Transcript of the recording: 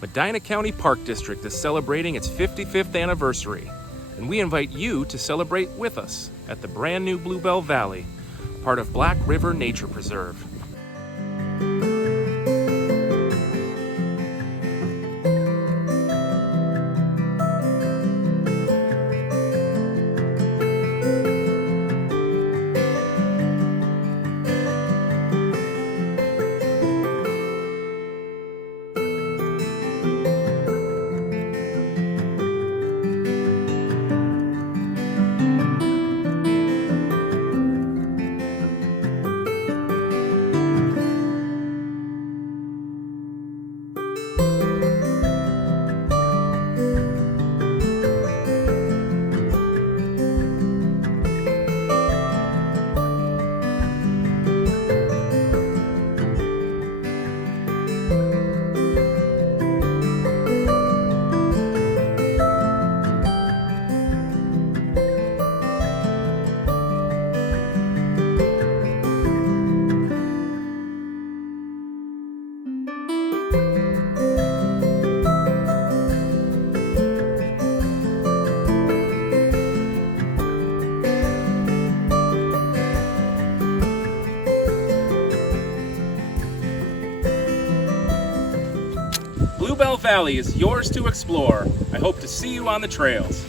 Medina County Park District is celebrating its 55th anniversary, and we invite you to celebrate with us at the brand new Bluebell Valley, part of Black River Nature Preserve. Bluebell Valley is yours to explore. I hope to see you on the trails.